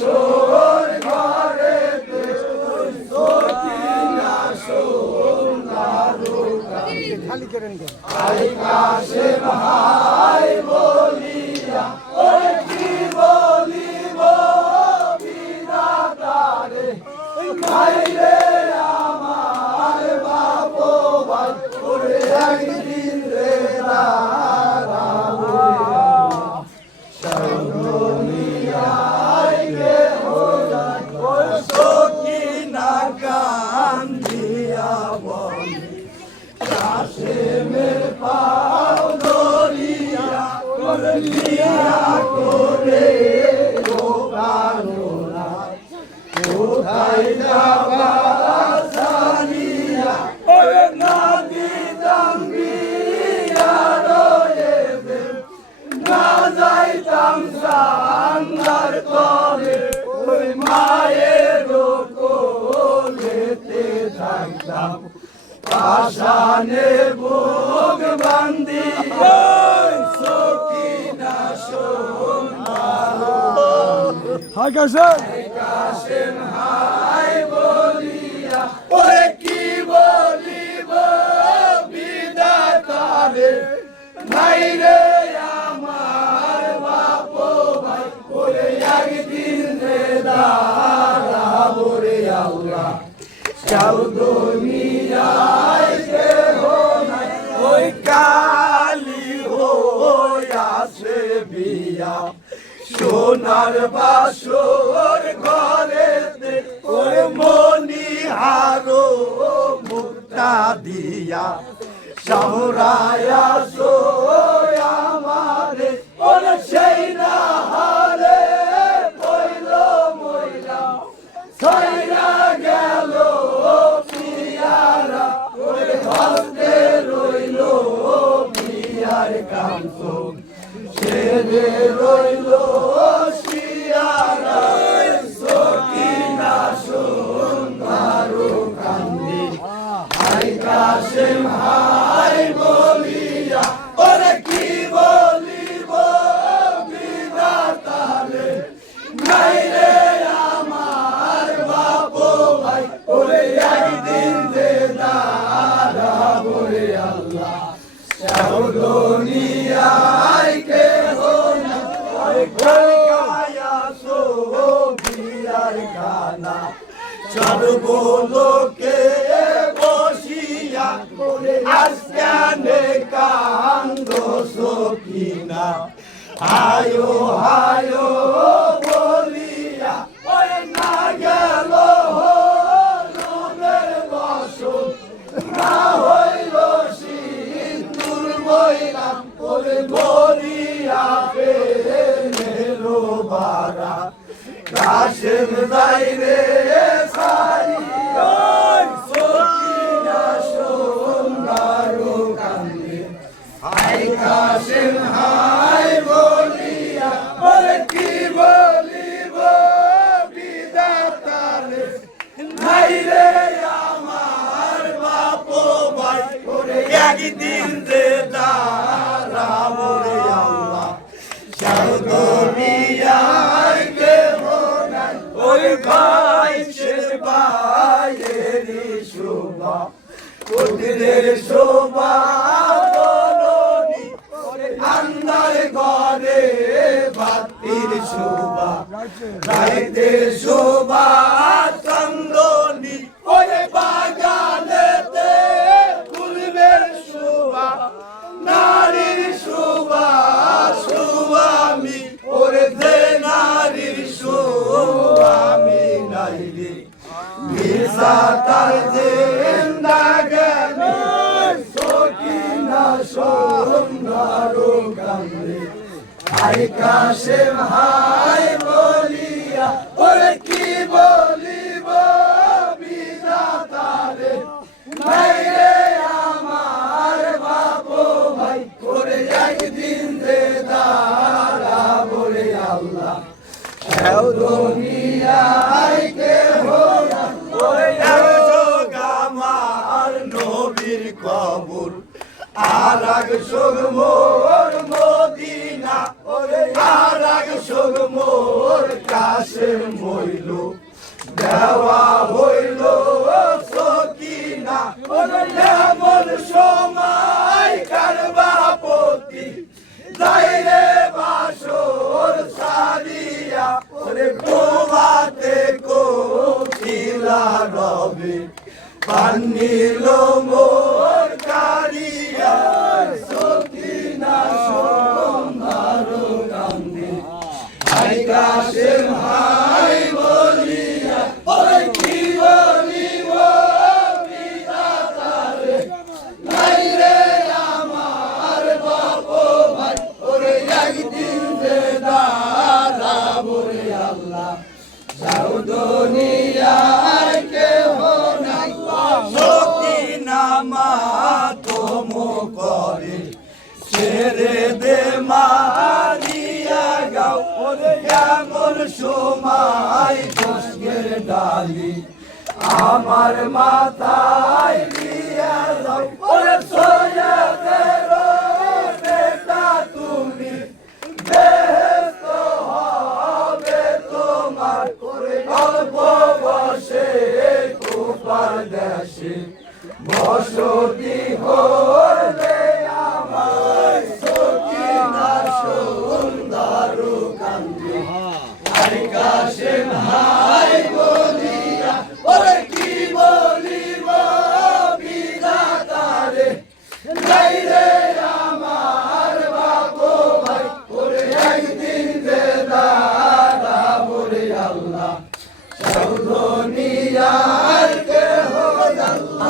বাসর ঘরেতে সকিনা সোনার খালি করেন কেন? আই কাশেম হাই বলিয়া ওরে কি বলিব বিধাতারে ভাইরে আমার বাপ ভাই ওরে একদিন রে দাঁড়াবো সৌমিয়াই রে হোলাই ওই সকিনা কান্দিয়া বলি কাশেমের পাও ধরিয়া করলিয়া করে ও কারণা কোথায় যাবা সারিয়া ওই নদী জাম্বিয়া রয়েছে না যাইতাম সান্দার তলে ওই মায়ের কোলেতে থাকতাম পাশানে বুক বান্ধি সকিনা সোনার হাই কাশেম কাশেম হাই বলিয়া ওরে কি বলিব বিধাতারে ভাই রে আমার বাপ ভাই ওরে একদিন রে দাঁড়াবো রে আল্লাহ চৌধুরীয়াই দেহ নাই ওই কালি হইয়াছে বিয়া সোনার বাসর ঘরেতে ওরে মনিহারো মুক্তা দিয়া সামরায়া সো আমারে ওরে সেই না হারে কইল মইলা ছাইরা গেল পিয়ারা ওরে হস্তে রইল পিয়ার কান্ত ছেড়ে রইল শিয়ারা সকিনা সোনার কান্দি হাই কাশেম হাই বলিয়া ওরে কি বলিব বিধাতারে নাই রে আমার বাপ ভাই ওরে একদিন দে দাঁড়াবো রে আল্লাহ দুনিয়ায় কে হোনা ওই কায়া সো বিয়ার গানা চরবো লোকে বসিয়া ওরে আস্কানে কান্দ সকিনা আয়ো আয়ো বলিয়া ওই না গেল হলুমের বসন না হইল সিন্দুর বইলাম ওরে বলিয়া পেলো বারা কাশেম যাইরে সারি ওই সকিনা সোনার কান্দে হাই কাশেম হাই বলিয়া ওরে কি বলিব বিধাতারে নাই রে আমার বাপ ভাই ওরে একদিন দে দাঁড়াবো রে আল্লাহ চৌধুরীয়াই দেহ নাই ওই ভাই সে ভাইয়েরই শোভা ওদের শোভা বলনি আন্দার ঘরে বাতির শোভা রাইতের শোভা চন্দনী ওরে বাগানেতে ফুলবের শোভা নারীর শোভা সুয়ামী ওরে দে নারীর সুয়ামী নাই রে মিশা তার জিন্দাগানি সকিনা সোনার কান্দে হাই কাশেম হাই বলিয়া ওরে কি বলিব বিধাতারে ভাই রে আমার বাপ ভাই ওরে একদিন দে দাঁড়াবো রে আল্লাহ দুনিয়ায় কে হোনা ওরে আমার নবীর কবর আর আগ সুগ মোর মদিনা ওরে রাগ শোক মোর কাশেম হইল দেওয়া হইল সকিনা এমন সময় কারবাপতি যাইরে বাসর সারিয়া ওরে গোবাতে কোকিলা রবে পানিল মোর কারিয়া সকিনা সোমবার কান্দি হাই কাশেম হাই বলিয়া ওরে কি বলিব বিধাতারে নাই রে আমার বাপ ভাই ওরে একদিন যে দাঁড়াবো রে আল্লাহ যাও দুনিয়ায় কেহ নাই সকিনা মা তোমো করে ছেড়ে দে মারিয়া গাও ওরে এমন সময় দশকের ডালি আমার মাথায় দিয়া যাও ওরে সৈয়দের নেতা তুমি বেহেশত হবে তোমার ওরে অল্প বসে কুপার দেশে বসতি হলে আমার সকিনা সুন্দর কান্দি হাই কাশেম হাই বলিয়া ওরে কি বলিব বিধাতারে নাই রে আমার বাপ ভাই ওরে একদিন যে দাঁড়াবো রে আল্লাহ সব দুনিয়ার কেহ আল্লাহ